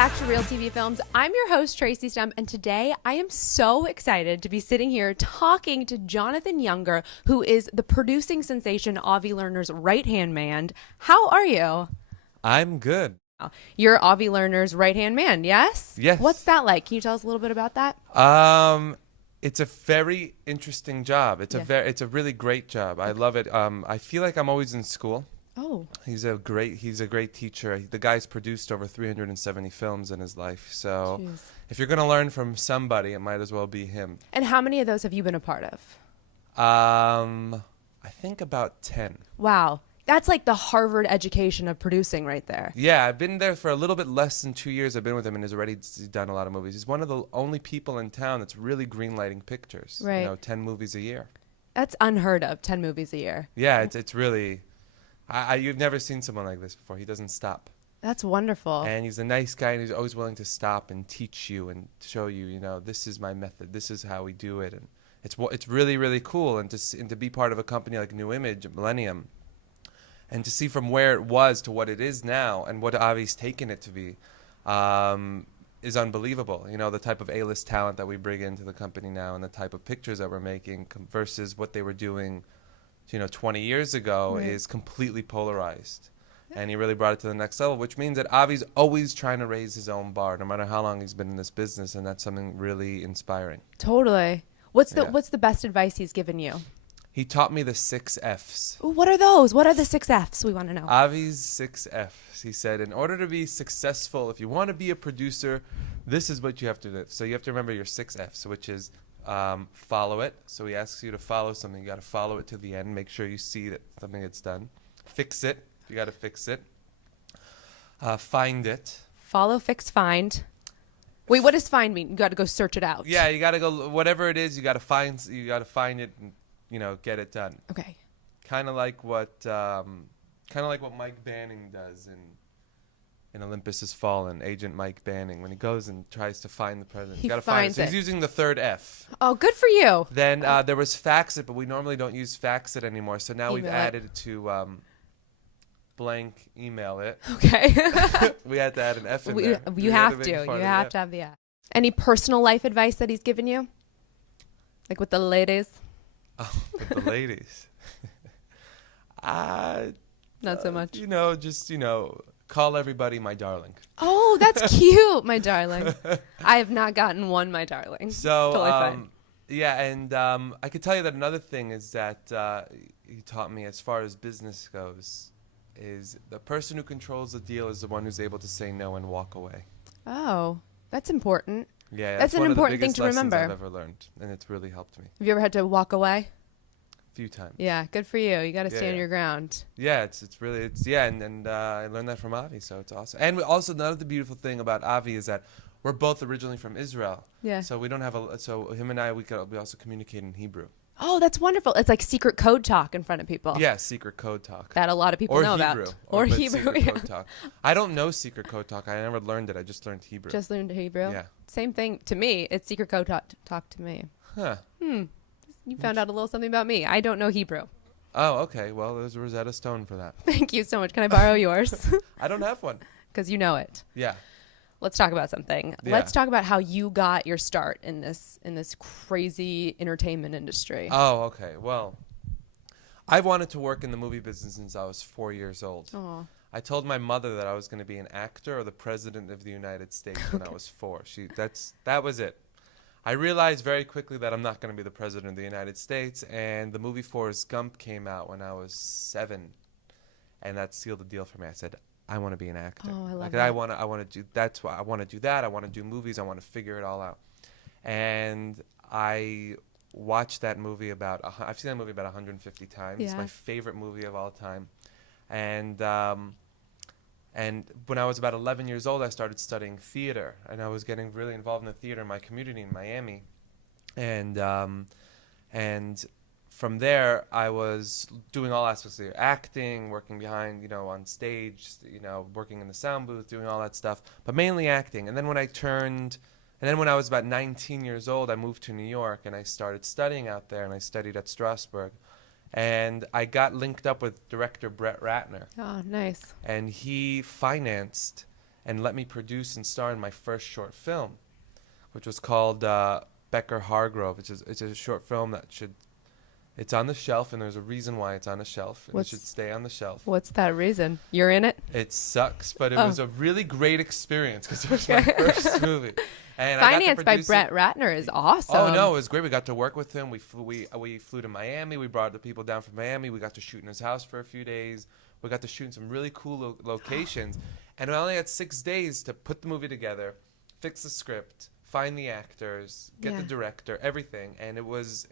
back to Real TV Films. I'm your host, Traci Stumpf, and today I am so excited to be sitting here talking to Jonathan Younger, who is the producing sensation Avi Lerner's right-hand man. How are you? I'm good. You're Avi Lerner's right-hand man, yes? Yes. What's that like? Can you tell us a little bit about that? It's a very interesting job. It's a really great job. I love it. I feel like I'm always in school. Oh. He's a great teacher. The guy's produced over 370 films in his life. So if you're going to learn from somebody, it might as well be him. And how many of those have you been a part of? I think about 10. Wow. That's like the Harvard education of producing right there. Yeah, I've been there for a little bit less than 2 years. I've been with him and he's already done a lot of movies. He's one of the only people in town that's really greenlighting pictures. Right. You know, 10 movies a year. That's unheard of, 10 movies a year. Yeah, it's really... you've never seen someone like this before. He doesn't stop. That's wonderful. And he's a nice guy, and he's always willing to stop and teach you and show you, you know, this is my method. This is how we do it. And it's really, really cool. And to be part of a company like New Image, Millennium, and to see from where it was to what it is now and what Avi's taken it to be is unbelievable. You know, the type of A-list talent that we bring into the company now and the type of pictures that we're making versus what they were doing 20 years ago is completely polarized. And he really brought it to the next level, which means that Avi's always trying to raise his own bar, no matter how long he's been in this business, and that's something really inspiring. Totally. What's the best advice he's given you? He taught me the 6 F's. Ooh, what are those? What are the 6 F's? We want to know. Avi's 6 F's. He said, in order to be successful, if you want to be a producer, this is what you have to do. So you have to remember your 6 F's, which is follow it. So he asks you to follow something. You got to follow it to the end. Make sure you see that something gets done. Fix it. You got to fix it. Find it. Follow, fix, find. Wait, what does find mean? You got to go search it out. Yeah, you got to go. Whatever it is, you got to find. You got to find it and get it done. Okay. Kind of like what Mike Banning does in Olympus Has Fallen, Agent Mike Banning, when he goes and tries to find the president. He gotta finds find it. So it. he's using the 3rd F. Oh, good for you. Then there was fax it, but we normally don't use fax it anymore. So now we've added it to blank email it. Okay. We had to add an F in there. You have to. You have to have the F. Any personal life advice that he's given you? Like with the ladies? Oh, with the ladies. Not so much. Call everybody my darling. Oh, that's cute, my darling. I have not gotten one, my darling. So, totally fine. Yeah, and I could tell you that another thing is that he taught me as far as business goes is the person who controls the deal is the one who's able to say no and walk away. Oh, that's important. Yeah, that's an important thing to remember. I've ever learned, and it's really helped me. Have you ever had to walk away? A few times. Yeah, good for you. You got to stand your ground. Yeah, and I learned that from Avi, so it's awesome. And also, another beautiful thing about Avi is that we're both originally from Israel. Yeah. So we don't have so him and I, we also communicate in Hebrew. Oh, that's wonderful. It's like secret code talk in front of people. Yeah, secret code talk. That a lot of people know about. Or Hebrew, yeah. Code talk. I don't know secret code talk. I never learned it. I just learned Hebrew. Just learned Hebrew? Yeah. Same thing to me. It's secret code talk to me. Huh. You found out a little something about me. I don't know Hebrew. Oh, okay. Well, there's a Rosetta Stone for that. Thank you so much. Can I borrow yours? I don't have one. Because you know it. Yeah. Let's talk about something. Yeah. Let's talk about how you got your start in this crazy entertainment industry. Oh, okay. Well, I've wanted to work in the movie business since I was 4 years old. Aww. I told my mother that I was going to be an actor or the president of the United States when I was 4. That was it. I realized very quickly that I'm not going to be the president of the United States, and the movie Forrest Gump came out when I was 7, and that sealed the deal for me. I said, I want to be an actor. Oh, I love that. I want to do. That's why I want to do that. I want to do movies. I want to figure it all out. And I watched that movie I've seen that movie about 150 times. Yeah. It's my favorite movie of all time. And when I was about 11 years old, I started studying theater, and I was getting really involved in the theater in my community in Miami, and from there, I was doing all aspects of acting, working behind, on stage, working in the sound booth, doing all that stuff, but mainly acting. And then when I was about 19 years old, I moved to New York, and I started studying out there, and I studied at Strasberg. And I got linked up with director Brett Ratner. Oh, nice. And he financed and let me produce and star in my first short film, which was called Becker Hargrove. It's a short film that it's on the shelf, and there's a reason why it's on the shelf, and it should stay on the shelf. What's that reason? You're in it? It sucks, but it was a really great experience because it was my first movie. And Financed by Brett Ratner is awesome. Oh no, it was great. We got to work with him. We flew to Miami. We brought the people down from Miami. We got to shoot in his house for a few days. We got to shoot in some really cool locations. And we only had 6 days to put the movie together, fix the script, find the actors, get the director, everything. And it wasn't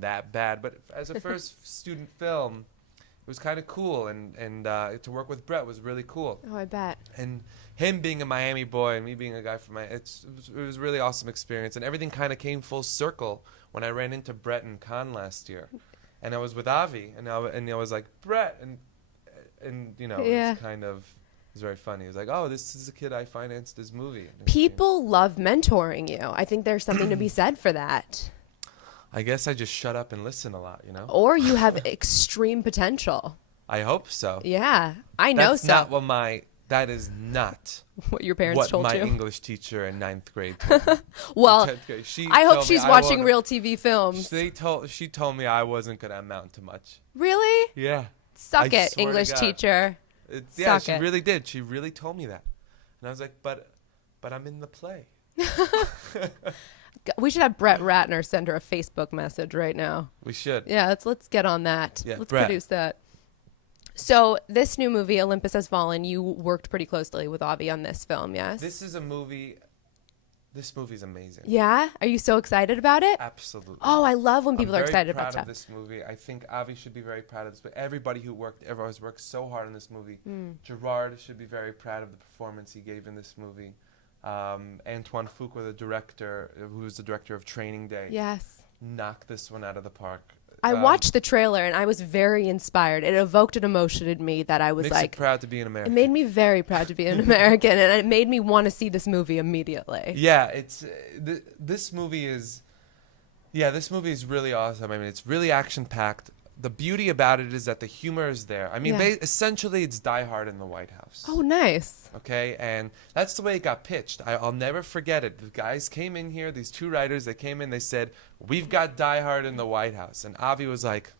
that bad. But as a first student film, it was kind of cool. And to work with Brett was really cool. Oh, I bet. And him being a Miami boy and me being a guy from Miami, it was a really awesome experience. And everything kind of came full circle when I ran into Brett and Con last year. And I was with Avi, and I was like, Brett, and you know, it was very funny. It was like, oh, this is a kid I financed his movie. People love mentoring you. I think there's something to be said for that. I guess I just shut up and listen a lot, you know? Or you have extreme potential. I hope so. Yeah, I know so. That is not what your parents told you. What my English teacher in 9th grade told me. Well, I hope she's watching Real TV Films. She told me I wasn't going to amount to much. Really? Yeah. Suck it, English teacher. She really did. She really told me that. And I was like, but I'm in the play. We should have Brett Ratner send her a Facebook message right now. We should. Yeah, let's get on that. Yeah, let's Brett. produce that. So this new movie, Olympus Has Fallen, you worked pretty closely with Avi on this film, yes? This movie's amazing. Yeah? Are you so excited about it? Absolutely. Oh, I love when people are excited about stuff. I'm very proud of this movie. I think Avi should be very proud of this. But everybody who has worked so hard on this movie. Gerard should be very proud of the performance he gave in this movie. Antoine Fuqua, the director, who was the director of Training Day. Yes. Knocked this one out of the park. I watched the trailer and I was very inspired. It evoked an emotion in me that I was makes like, you proud to be an American. It made me very proud to be an American, and it made me want to see this movie immediately. Yeah, it's this movie is really awesome. I mean, it's really action packed. The beauty about it is that the humor is there. I mean, essentially, it's Die Hard in the White House. Oh, nice. Okay, and that's the way it got pitched. I'll never forget it. The guys came in here, these two writers, they came in, they said, we've got Die Hard in the White House. And Avi was like,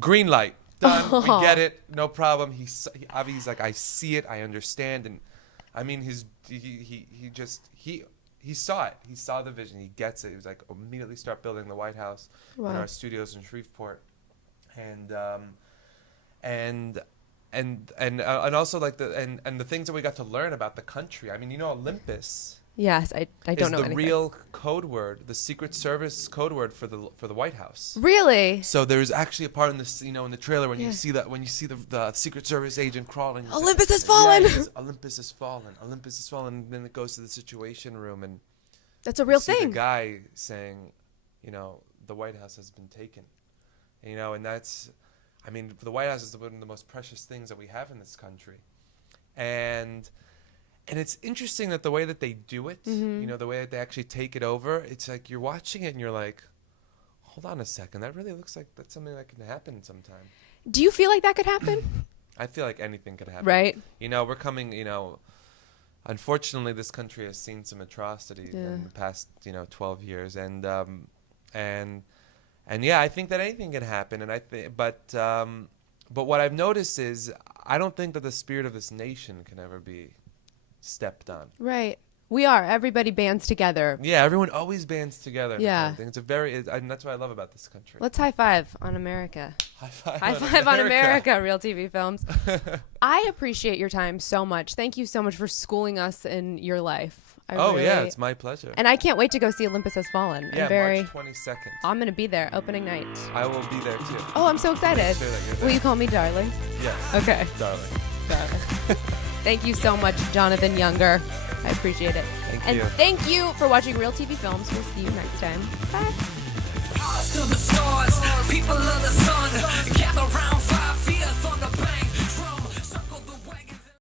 green light, done, we get it, no problem. Avi's like, I see it, I understand. And I mean, he saw it. He saw the vision. He gets it. He was like, immediately start building the White House in our studios in Shreveport. And also like the things that we got to learn about the country. I mean, you know, Olympus. Yes, I don't know anything. Is the real code word, the Secret Service code word for the White House. Really? So there's actually a part in this, you know, in the trailer when you see the Secret Service agent crawling. Olympus has fallen. Olympus has fallen. Olympus has fallen. And then it goes to the Situation Room, and that's a real see thing. The guy saying, you know, the White House has been taken. You know, and that's, I mean, the White House is one of the most precious things that we have in this country. And it's interesting that the way that they do it, you know, the way that they actually take it over, it's like you're watching it and you're like, hold on a second, that really looks like that's something that can happen sometime. Do you feel like that could happen? I feel like anything could happen. Right. You know, we're coming, you know, unfortunately this country has seen some atrocities in the past, you know, 12 years. And yeah, I think that anything can happen, and but what I've noticed is I don't think that the spirit of this nation can ever be stepped on. Right. We are. Everybody bands together. Yeah, everyone always bands together. Yeah. It's and that's what I love about this country. Let's high five on America. High five on America, Real TV Films. I appreciate your time so much. Thank you so much for schooling us in your life. Yeah, it's my pleasure. And I can't wait to go see Olympus Has Fallen. Yeah, March 22nd. I'm going to be there, opening night. I will be there too. Oh, I'm so excited. Make sure that you're there. Will you call me darling? Yes. Okay. Darling. Thank you so much, Jonathan Younger. I appreciate it. Thank you. And thank you for watching Real TV Films. We'll see you next time. Bye. To the stars, people of the sun, gather round.